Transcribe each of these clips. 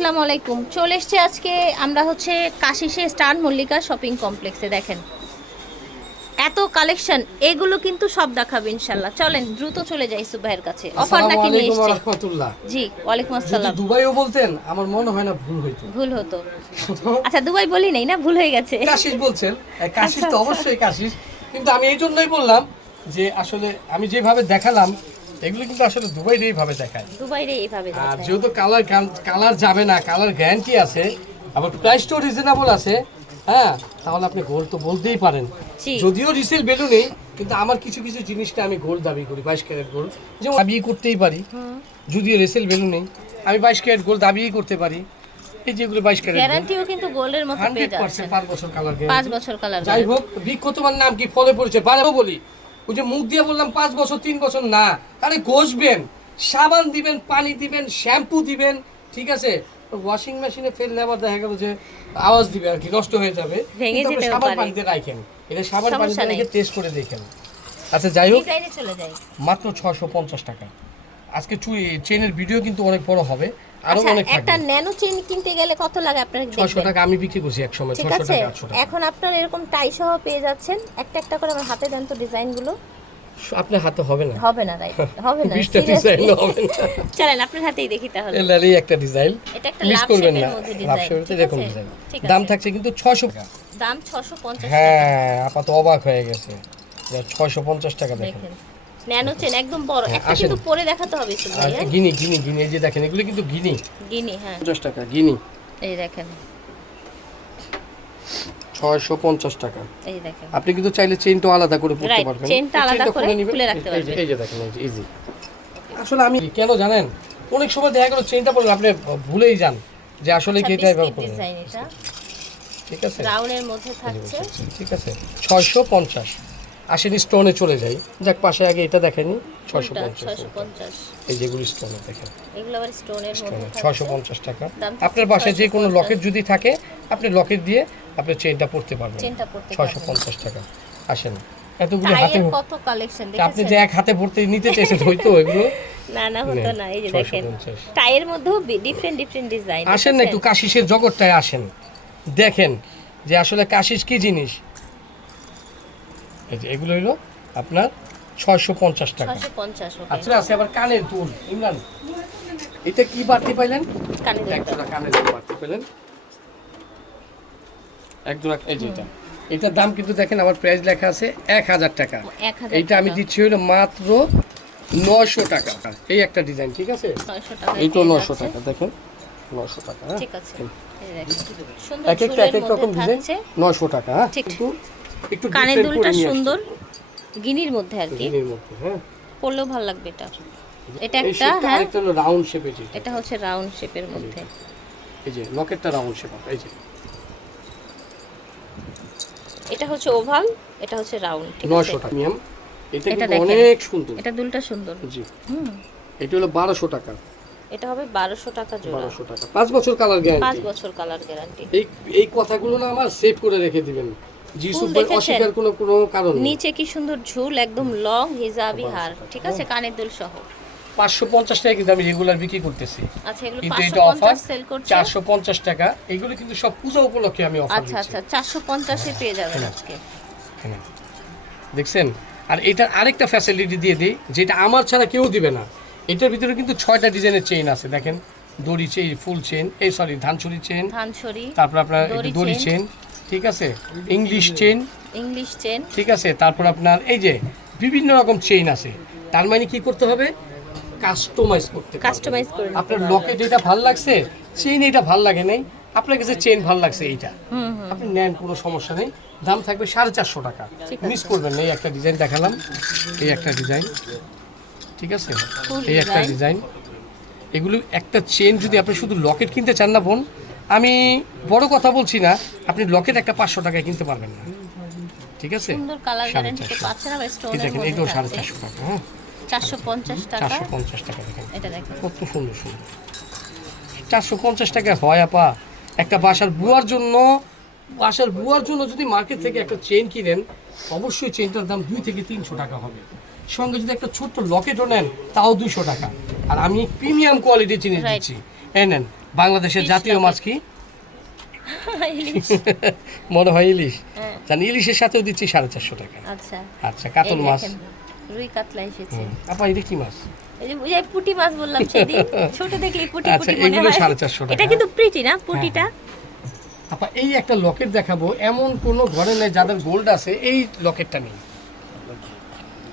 আসসালামু আলাইকুম। চলে এসছে আজকে আমরা হচ্ছে কাশিসে স্টার মল্লিকা শপিং কমপ্লেক্সে দেখেন। এত কালেকশন এগুলো কিন্তু সব দেখাবে ইনশাল্লাহ। চলেন দ্রুত চলে যাই সুবাহের কাছে। অফার নাকি নিয়ে এসছে? রাহমাতুল্লাহ। জি ওয়ালাইকুম আসসালাম। দুবাইও বলতেন আমার মনে হয় না ভুল হইতো। ভুল হতো। আচ্ছা দুবাই বলি নাই না? ভুল হয়ে গেছে। কাশিস বলছেন। কাশিস আচ্ছা, তো আচ্ছা। অবশ্যই কাশিস। কিন্তু আমি এই জন্যই বললাম যে আসলে আমি যেভাবে দেখালাম এগুলো কিন্তু আসলে দুবাইর এইভাবে দেখায়। দুবাইরে এইভাবে আর যেহেতু কালার কালার যাবে না কালার গ্যারান্টি আছে আবার প্রাইসটাও রিজনেবল আছে হ্যাঁ তাহলে আপনি গোল্ড তো বলতেই পারেন। যদিও রিসেল ভ্যালু নেই কিন্তু আমার কিছু কিছু জিনিসটা আমি গোল্ড দাবি করি বাইশ ক্যারেট গোল্ড যেমন দাবি করতেই পারি যদিও রেসেল ভ্যালু নেই আমি বাইশ ক্যারেট গোল্ড দাবিই করতে পারি। এই যেগুলো বাইশ ক্যারেট গ্যারান্টিও কিন্তু গোল্ডের মতো পেয়ে যাচ্ছেন পার্সেন্ট পাঁচ বছর কালার গ্যারান্টি পাঁচ বছর কালার যাই হোক বৃক্ষ তোমার নাম কি ফলে পড়েছে? বারেও বলি। ওই যে মুখ দিয়ে বললাম পাঁচ বছর তিন বছর না। আরে ঘষবেন সাবান দিবেন পানি দিবেন শ্যাম্পু দিবেন ঠিক আছে? ওয়াশিং মেশিনে ফেললে আবার দেখা গেল যে আওয়াজ দিবে আর কি নষ্ট হয়ে যাবে। সাবান। পানিতে রাখেন। এটা সাবান পানিতে রেখে টেস্ট করে দেখেন। আচ্ছা যাই হোক। মাত্র ছশো পঞ্চাশ টাকা। আজকে চুই চেনের ভিডিও কিন্তু অনেক বড় হবে। আরও আচ্ছা অনেক একটা ন্যানো চেইন কিনতে গেলে কত লাগে আপনার ছশো দেখবেন? টাকা আমি বিক্রি করছি এক সময় ঠিক ছশো আছে টাকা আটশো টাকা। এখন আপনার এরকম টাই সহ পেয়ে যাচ্ছেন। একটা একটা করে আমার হাতে দেন তো ডিজাইনগুলো। আপনার হাতে হবে না। হবে না রাইট হবে না বিশটা। ডিজাইন হবে না। চলেন আপনার হাতেই দেখি তাহলে। এলারই একটা ডিজাইন। এটা একটা মিস করবেন না। লাভ শেপের ডিজাইন। দাম থাকছে কিন্তু ছশো টাকা। দাম 650 টাকা হ্যাঁ আপাতত অবাক হয়ে গেছে। ছয়শো পঞ্চাশ টাকা দেখেন। দেখেন। ন্যানো চেন একদম বড়। হ্যাঁ, একটা কিন্তু পরে দেখাতে হবে আচ্ছা, হ্যাঁ? গিনি গিনি গিনি এই যে দেখেন এগুলো কিন্তু গিনি। গিনি হ্যাঁ। 50 টাকা গিনি। এই দেখেন। 650 টাকা। এই দেখেন। আপনি কিন্তু চাইলে আলাদা করে পড়তে পারবেন। আলাদা করে খুলে রাখতে পারবেন। এই যে দেখেন এই যে ইজি আসলে আমি কেন জানেন অনেক সময় দেখা গেল চেনটা পড়লে আপনি ভুলেই যান যে আসলে কি আচ্ছা, ঠিক আছে? রাউন্ডের মধ্যে থাকছে। ঠিক আছে? 650 আসেনি স্টোনে চলে যাই যাক পাশে আগে এটা দেখেনি ছশো পঞ্চাশ। এই যেগুলো স্টোনে দেখেন। ছশো পঞ্চাশ টাকা। আপনার বাসায় যে কোনো লকেট যদি থাকে আপনি লকেট দিয়ে আপনি চেনটা পড়তে পারবেন। ছশো পঞ্চাশ টাকা। আসেন। এতগুলো হাতে কত কালেকশন আপনি যে এক হাতে পড়তে নিতে চাইছেন হয়তো এগুলো। না না হতো না এই যে দেখেন। ডিফারেন্ট ডিফারেন্ট ডিজাইন আসেন না একটু কাশিসের জগৎটায় আসেন। দেখেন যে আসলে কাশিস কি জিনিস? এই যে এগুলো হইল আপনার ছয়শো পঞ্চাশ টাকা। আচ্ছা আছে আবার কানের দুল। ইমরান এটা কি বাড়তি পাইলেন? কানের দুল। বাড়তি পেলেন এক জোড়া এই যে এটা। এটার দাম কিন্তু দেখেন আমার প্রাইস লেখা আছে এক হাজার টাকা। এইটা আমি দিচ্ছি হলো মাত্র নশো টাকা। এই একটা ডিজাইন ঠিক আছে? 600 টাকা এইটাও নশো টাকা দেখেন নশো টাকা হ্যাঁ? এক একটা এক এক রকম ডিজাইন নশো টাকা হ্যাঁ। একটু কানের দুলটা সুন্দর গিনির মধ্যে আর কি। গ্রিনের মধ্যে হ্যাঁ। পরলেও ভালো লাগবে এটা। এটা একটা হ্যাঁ? রাউন্ড শেপে এটা হচ্ছে রাউন্ড শেপের মধ্যে। এই যে লকেটটা রাউন্ড শেপ এই যে। এটা হচ্ছে ওভাল এটা হচ্ছে রাউন্ড ঠিক আছে? নশো টাকা মিয়াম। এটা কিন্তু। অনেক সুন্দর। এটা দুলটা সুন্দর। জি। হুম। এটা হলো বারোশো টাকা। এটা হবে বারোশো টাকা জোড়া। বারোশো টাকা। পাঁচ বছর কালার গ্যারান্টি বছর কালার গ্যারান্টি এই এই কথাগুলো না আমার সেভ করে রেখে দিবেন। যিশু দেখেছেন? কোনো কোনো কারণ নিচে কি সুন্দর ঝুল একদম লং হিজাবি হার ঠিক আছে? কানের দুল সহ। পাঁচশো পঞ্চাশ টাকা কিন্তু আমি রেগুলার বিক্রি করতেছি। আচ্ছা এগুলো কিন্তু পাঁচশো এটা অফার পঞ্চাশ সেল করছে চারশো পঞ্চাশ টাকা। এগুলো কিন্তু সব পূজা উপলক্ষে আমি অফার আচ্ছা আচ্ছা চারশো পঞ্চাশে পেয়ে যাবেন আজকে। হ্যাঁ। দেখছেন? আর এটার আরেকটা ফ্যাসিলিটি দিয়ে দিই যেটা আমার ছাড়া কেউ দিবে না। এটার ভিতরে কিন্তু ছয়টা ডিজাইনের চেইন আছে দেখেন। দড়ি চেইন ফুল চেইন এই সরি ধানছড়ি চেইন ধানছড়ি তারপর আপনার দড়ি চেইন ঠিক আছে? ইংলিশ চেইন ইংলিশ চেন ঠিক আছে তারপর আপনার এই যে বিভিন্ন রকম চেইন আছে তার মানে কি করতে হবে? কাস্টমাইজ করতে কাস্টমাইজ করে আপনার। লকেট এটা ভালো লাগছে চেইন এটা ভালো লাগে নাই। আপনার কাছে চেইন ভালো লাগছে এইটা। আপনি নেন কোনো সমস্যা নেই। দাম থাকবে সাড়ে চারশো টাকা। মিস করবেন না এই একটা ডিজাইন দেখালাম। এই একটা ডিজাইন ঠিক আছে? এই একটা ডিজাইন এগুলো একটা চেন যদি আপনি শুধু লকেট কিনতে চান না বোন আমি বড় কথা বলছি না আপনি লকেট একটা পাঁচশো টাকায় কিনতে পারবেন না। ঠিক আছে? সাড়ে চারশো। দেখেন মধ্যে সাড়ে চারশো টাকা হ্যাঁ? চারশো পঞ্চাশ টাকা। চারশো পঞ্চাশ টাকা দেখেন। কত সুন্দর সুন্দর। চারশো পঞ্চাশ টাকা হয় আপা। একটা বাসার বুয়ার জন্য বাসার বুয়ার জন্য যদি মার্কেট থেকে একটা চেন কিনেন অবশ্যই চেনটার দাম দুই থেকে তিনশো টাকা হবে। সঙ্গে যদি একটা ছোট্ট লকেটও নেন তাও দুশো টাকা। আর আমি প্রিমিয়াম কোয়ালিটির জিনিস. দিচ্ছি। এই নেন। বাংলাদেশের জাতীয় মাছ কি? মনে হয় ইলিশ। হ্যাঁ, জানি ইলিশের সাথেও দিচ্ছি সাড়ে চারশো টাকা। আচ্ছা। আচ্ছা কাতল মাছ। রুই কাতলা এসেছে। আপা এটা কি মাছ? পুঁটি মাছ বললাম সেদিন। ছোট দেখলে পুঁটি আচ্ছা, মনে এগুলো হয়। 450 টাকা। এটা কিন্তু প্রিটি না পুঁটিটা? আপা এই একটা লকেট দেখাবো। এমন কোনো ঘরে নেই যাদের গোল্ড আছে এই লকেটটা নেই।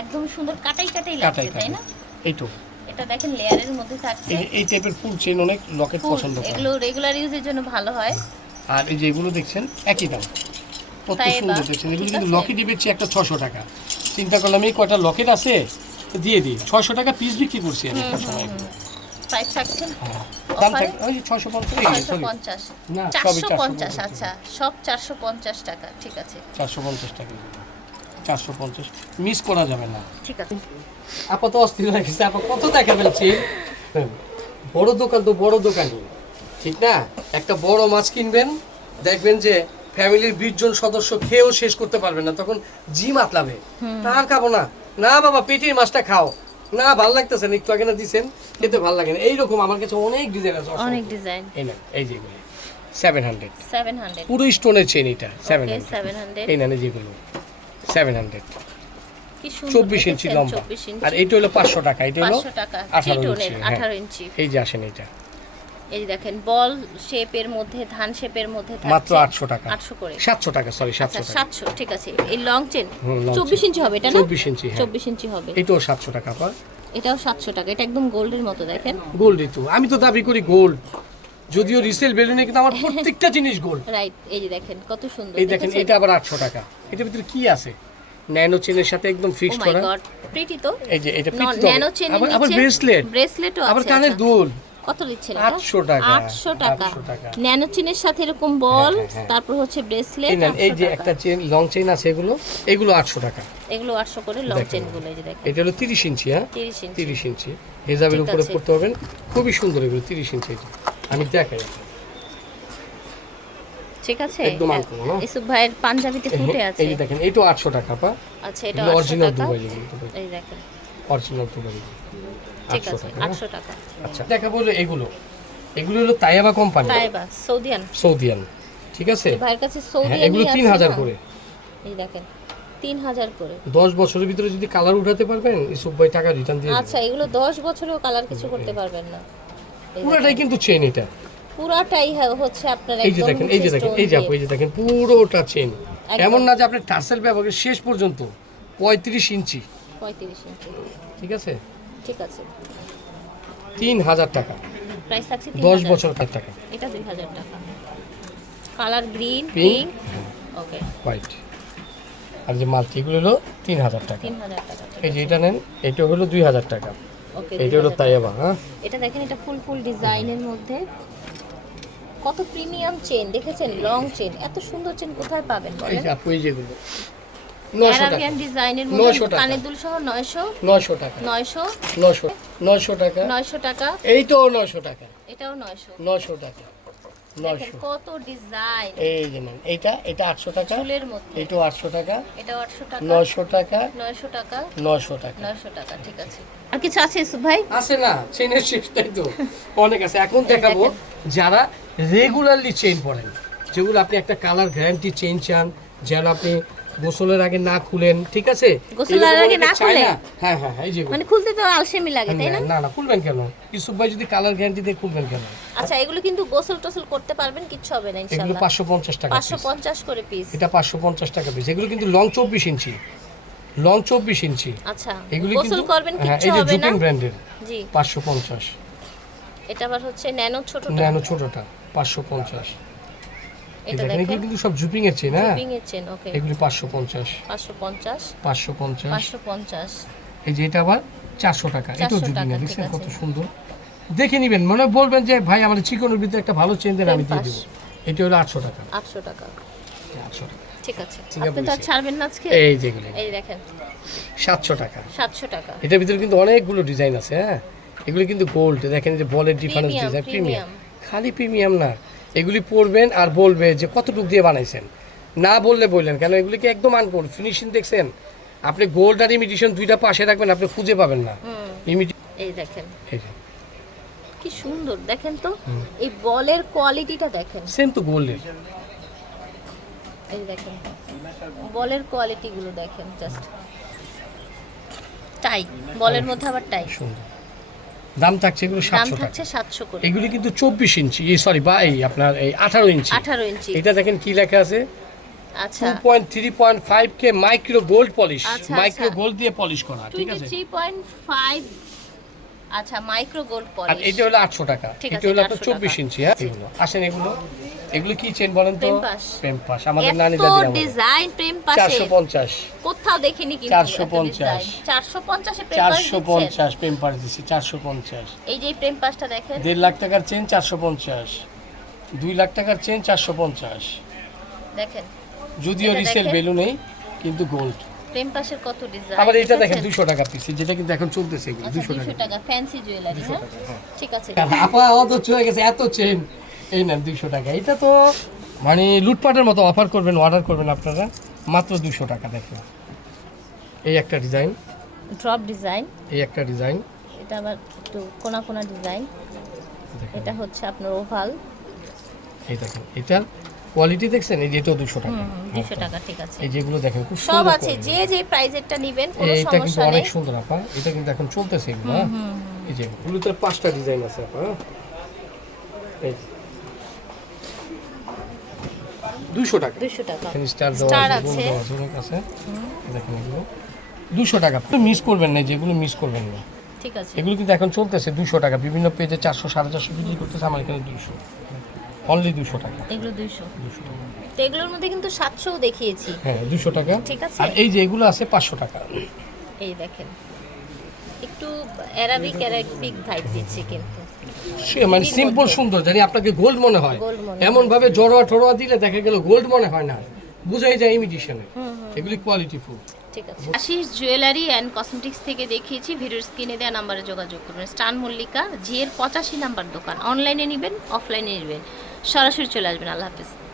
একদম সুন্দর কাটাই কাটাই লাগছে তাই না? এইটো এটা দেখেন লেয়ারের মধ্যে থাকছে। এই টাইপের ফুল চেন অনেক লকেট পছন্দ করে। এগুলো রেগুলার ইউজের জন্য ভালো হয়। আর এই যে এগুলো দেখছেন একই দাম। কত সুন্দর? দেখছেন। এগুলো কিন্তু। লকেটই বেচছি একটা ছশো টাকা। চিন্তা করলাম এই কয়টা লকেট আছে? দিয়ে দিই। ছশো টাকা পিস বিক্রি করছি আমি একটা সময়। এগুলো। প্রাইস থাকছে হ্যাঁ। দাম ওই ছশো পঞ্চাশ না, সবই চারশো 450 পঞ্চাশ। আচ্ছা সব চারশো পঞ্চাশ টাকা ঠিক আছে। চারশো পঞ্চাশ টাকা। চারশো পঞ্চাশ। মিস করা যাবে না। ঠিক আছে। অস্থির হয়ে গেছে। আপা কত টাকা ফেলছি? বড় দোকান তো বড় দোকানই। ঠিক না? একটা বড় মাছ কিনবেন দেখবেন যে ফ্যামিলির বিশ জন সদস্য খেয়েও শেষ করতে পারবে না। তখন জি মাতলাবে। তার খাব না। না বাবা পেটির মাছটা খাও। না ভালো লাগতেছে না। একটু আগে না দিছেন খেতে ভালো লাগে না। এইরকম আমার কাছে অনেক ডিজাইন আছে। অনেক ডিজাইন এই না এই যেগুলো সেভেন হান্ড্রেড পুরো স্টোনের চেন এটা। সেভেন হান্ড্রেড সেভেন হান্ড্রেড এই না যেগুলো সেভেন হান্ড্রেড চব্বিশ ইঞ্চি লম্বা। আর এইটা হলো পাঁচশো টাকা এটা হলো আঠারো ইঞ্চি হ্যাঁ। আঠারো ইঞ্চি। এই যে আসেন এটা এই দেখেন বল শেপের মধ্যে ধান শেপের মধ্যে মাত্র থাকছে আটশো টাকা। আটশো করে। সাতশো টাকা সরি আচ্ছা সাতশো টাকা। সাতশো ঠিক আছে। এই লং চেন হুম, long চব্বিশ ইঞ্চি হবে এটা না? চব্বিশ ইঞ্চি হ্যাঁ। চব্বিশ ইঞ্চি হবে। এইটাও সাতশো টাকা পর এটাও সাতশো টাকা এটা একদম গোল্ডের মতো দেখেন। গোল্ড ঋতু আমি তো দাবি করি গোল্ড যদিও রিসেল বেলুনে কিন্তু আমার প্রত্যেকটা জিনিস গোল রাইট এই যে দেখেন কত সুন্দর এই দেখেন এটা আবার আটশো টাকা। এটার ভিতরে কি আছে? ন্যানো চেনের সাথে একদম ও ফিক্সড মাই করা। গড প্রিটি তো? এই যে এটা ন্যানো চেন আবার আবার ব্রেসলেট ব্রেসলেটও আবার আছে কানের আচ্ছা। দুল। কত 800 টাকা, 800 টাকা। ন্যানো চেনের সাথে এরকম বল হ্যাঁ, হ্যাঁ। তারপর হচ্ছে ব্রেসলেট এই যে একটা চেন লং চেন আছে এগুলো এগুলো আটশো টাকা। এগুলো 800 করে লং চেনগুলো এই যে দেখেন। এটা হলো তিরিশ ইঞ্চি হ্যাঁ? 30 ইঞ্চি। হেজাবের উপরে। পড়তে পারবেন খুবই সুন্দর এগুলো তিরিশ ইঞ্চি এটা। আমি দেখাই। ঠিক আছে? একদম হ্যাঁ? ইসুফ ভাইয়ের পাঞ্জাবিতে ফুটে আছে। এই দেখেন এইটাও আটশো টাকা পা। আচ্ছা এটা 800 অরিজিনাল টাকা। এই দেখেন। অরিজিনাল দুবাই ঠিক আছে টাকা হ্যাঁ? 800 টাকা। আচ্ছা দেখা বলল এগুলো। এগুলো হলো তাইয়াবা কোম্পানি। তাইবা সৌদিয়ান। সৌদিয়ান ঠিক আছে? ভাইয়ের কাছে হ্যাঁ সৌদিয়ান এগুলো তিন হাজার করে। এই দেখেন 3000 করে। দশ বছরের ভিতরে যদি কালার উঠাতে পারবেন ইসুফ ভাই টাকা রিটার্ন দিয়ে আচ্ছা এগুলো 10 বছরেও কালার কিছু করতে পারবেন না। পুরোটাই কিন্তু চেন এটা। পুরাটাই হচ্ছে আপনার এই যে দেখেন এই যে দেখেন এই যে আপু, এই যে দেখেন পুরোটা চেন। এমন না যে আপনি টার্সেল ব্যবহারের শেষ পর্যন্ত পঁয়ত্রিশ ইঞ্চি। 35 ইঞ্চি। ঠিক আছে? ঠিক আছে। তিন হাজার টাকা। প্রাইস থাকছে দশ বছর টাকা? এটা 2000 টাকা। Colour green pink okay white আর যে মাল্টি এগুলো হলো তিন হাজার টাকা। 3000 টাকা এই যে এটা নেন এটা হলো দুই হাজার টাকা। ওকে এটা হলো তাইয়াবা হ্যাঁ? এটা দেখেন এটা ফুল ফুল ডিজাইনের মধ্যে। কত প্রিমিয়াম চেন দেখেছেন? লং চেন এত সুন্দর চেন কোথায় পাবেন এই যে আপু এই যেগুলো। অ্যারাবিয়ান ডিজাইনের 900 মধ্যে টাকা। কানের দুল সহ 900 নশো টাকা। 900 নশো নশো টাকা। 900 টাকা। এইটাও নশো টাকা। এটাও 900 নশো টাকা। নশো কত ডিজাইন। এই যে এটা আটশো টাকা। চুলের মধ্যে। এটাও টাকা। এটাও 800 টাকা। নশো টাকা। 900 টাকা। নশো টাকা। 900 টাকা ঠিক আছে। আর কিছু আছে ভাই? আছে না চেনের শেষটাই তো। অনেক আছে। এখন দেখাবো যারা রেগুলারলি চেইন পরেন। যেগুলো আপনি একটা কালার গ্যারান্টি চেইন চান যেন আপনি গোসলের আগে না খুলেন ঠিক আছে? গোসলের আগে না খুলে? হ্যাঁ হ্যাঁ হ্যাঁ, এই যে মানে খুলতে তো আলসেমি লাগে তাই না? না না খুলবেন কেন? ইউসুফ ভাই যদি কালার গ্যারান্টি দিয়ে খুলবেন কেন? আচ্ছা এগুলো কিন্তু গোসল টোসল করতে পারবেন কিচ্ছু হবে না ইনশাআল্লাহ। পাঁচশো পঞ্চাশ টাকা পাঁচশো piece। পঞ্চাশ করে পিস এটা পাঁচশো পঞ্চাশ টাকা পিস এগুলো কিন্তু লং চব্বিশ ইঞ্চি। লং চব্বিশ ইঞ্চি। আচ্ছা এগুলি গোসল করবেন হ্যাঁ কিচ্ছু হবে না? ব্র্যান্ডের জি। পাঁচশো পঞ্চাশ। এটা আবার হচ্ছে ন্যানো ছোটটা। ন্যানো ছোটটা পাঁচশো পঞ্চাশ। এটা দেখেন এগুলো কিন্তু সব জুপিং এর চেন হ্যাঁ? জুপিং এর চেন ওকে এগুলি এই যে এটা আবার চারশো টাকা। এটাও জুপিং কত সুন্দর। দেখে নিবেন মনে বলবেন যে ভাই আমাদের চিকনের ভিতরে একটা ভালো চেন দেন আমি দিয়ে দেবো। এটা হলো আটশো টাকা। আটশো টাকা। আটশো টাকা। ঠিক আছে। আপনি তো ছাড়বেন না আজকে? এই যেগুলি এই দেখেন। সাতশো টাকা। এটার ভিতরে কিন্তু অনেকগুলো ডিজাইন আছে হ্যাঁ? এগুলি কিন্তু গোল্ড দেখেন যে বলের ডিফারেন্স ডিজাইন প্রিমিয়াম খালি প্রিমিয়াম না। এগুলি পরবেন আর বলবে যে কতটুক দিয়ে বানাইছেন। না বললে বললেন কেন এগুলি কি একদম আনকোল্ড ফিনিশিং দেখছেন? আপনি গোল্ড আর ইমিটেশন দুইটা পাশে রাখবেন আপনি খুঁজে পাবেন না। এই দেখেন। কি সুন্দর দেখেন তো? এই বলের কোয়ালিটিটা দেখেন। সেম তো গোল্ডের এই দেখেন। বলের কোয়ালিটি গুলো দেখেন জাস্ট টাই বলের মধ্যে আবার টাই সুন্দর। দাম থাকছে এগুলো সাতশো টাকা। থাকছে সাতশো করে। এগুলি কিন্তু চব্বিশ ইঞ্চি এই সরি বা এই আপনার এই আঠারো ইঞ্চি। আঠারো ইঞ্চি। এটা দেখেন কি লেখা আছে? আচ্ছা। Two point three point five K micro gold polish micro. Gold দিয়ে পলিশ করা ঠিক আছে? থ্রি পয়েন্ট ফাইভ আচ্ছা মাইক্রো গোল্ড পলিশ এটা হলো আটশো টাকা। ঠিক এটা হলো এটা আপনার 800 চব্বিশ ইঞ্চি হ্যাঁ? এগুলো। আসেন এগুলো। এগুলো কি চেন বলেন তো? আমাদের নানি এত দাদি ডিজাইন প্রেম পাশে চারশো পঞ্চাশ। কোথাও দেখিনি কিন্তু 450 চারশো পঞ্চাশে। প্রেম চারশো পঞ্চাশ প্রেমপাস দিচ্ছি চারশো পঞ্চাশ এই যে প্রেম পাসটা দেখেন। দেড় লাখ টাকার চেন চারশো পঞ্চাশ। দুই লাখ টাকার চেন চারশো পঞ্চাশ। দেখেন। যদিও রিসেল। ভ্যালু নেই কিন্তু গোল্ড প্রেম পাশের কত ডিজাইন আবার এটা দেখেন দুশো টাকা পিস যেটা কিন্তু এখন চলতেছে এগুলো আচ্ছা টাকা ফ্যান্সি জুয়েলারি হ্যাঁ। ঠিক আছে। আপা অত চলে গেছে এত চেন এই নেন দুইশো টাকা। এটা তো মানে লুটপাটের মতো অফার করবেন অর্ডার করবেন আপনারা। মাত্র দুশো টাকা দেখেন। এই একটা ডিজাইন ড্রপ ডিজাইন এই একটা ডিজাইন এটা আবার একটু কোনা কোনা ডিজাইন এটা হচ্ছে আপনার ওভাল এই দেখেন এটার কোয়ালিটি দেখছেন? এই যেটাও দুশো টাকা। দুশো টাকা ঠিক আছে। এই যেগুলো দেখেন খুব সব আছে যে যে প্রাইজেরটা নেবেন কোনো এটা কিন্তু সমস্যা অনেক সুন্দর আপা। এটা কিন্তু এখন চলতেছে এগুলো হ্যাঁ? এই যে এগুলোতে পাঁচটা ডিজাইন আছে আপা হ্যাঁ? এই দুশো টাকা। দুশো টাকা। এখানে স্টার দেওয়া আছে। অনেক আছে। দেখেন এগুলো। দুশো টাকা মিস করবেন না যেগুলো মিস করবেন না। ঠিক আছে। এগুলো কিন্তু এখন চলতেছে দুশো টাকা বিভিন্ন পেজে চারশো সাড়ে চারশো বিক্রি করতেছে আমার এখানে দুশো। অনলি দুশো টাকা। এগুলো দুইশো। দুশো টাকা। তো এগুলোর মধ্যে কিন্তু সাতশোও দেখিয়েছি। হ্যাঁ দুশো টাকা। ঠিক আছে। আর এই যে এগুলো আছে পাঁচশো টাকা। এই দেখেন। একটু অ্যারাবিক অ্যারাবিক ভাইব দিচ্ছে কিন্তু। সে মানে সিম্পল সুন্দর জানি আপনাকে গোল্ড মনে হয়। মনে এমন ভাবে জড়োয়া টড়োয়া দিলে দেখা গেল গোল্ড মনে হয় না। বুঝাই যায় ইমিটেশনে এগুলি কোয়ালিটি ফুল ঠিক আছে। আশিস জুয়েলারি অ্যান্ড কসমেটিক্স থেকে দেখিয়েছি। ভিডিওর স্ক্রিনে দেওয়া নাম্বারে যোগাযোগ করবেন। স্টান মল্লিকা জিএর পঁচাশি নাম্বার দোকান। অনলাইনে নেবেন অফলাইনে নেবেন। সরাসরি চলে আসবেন। আল্লাহ হাফিজ।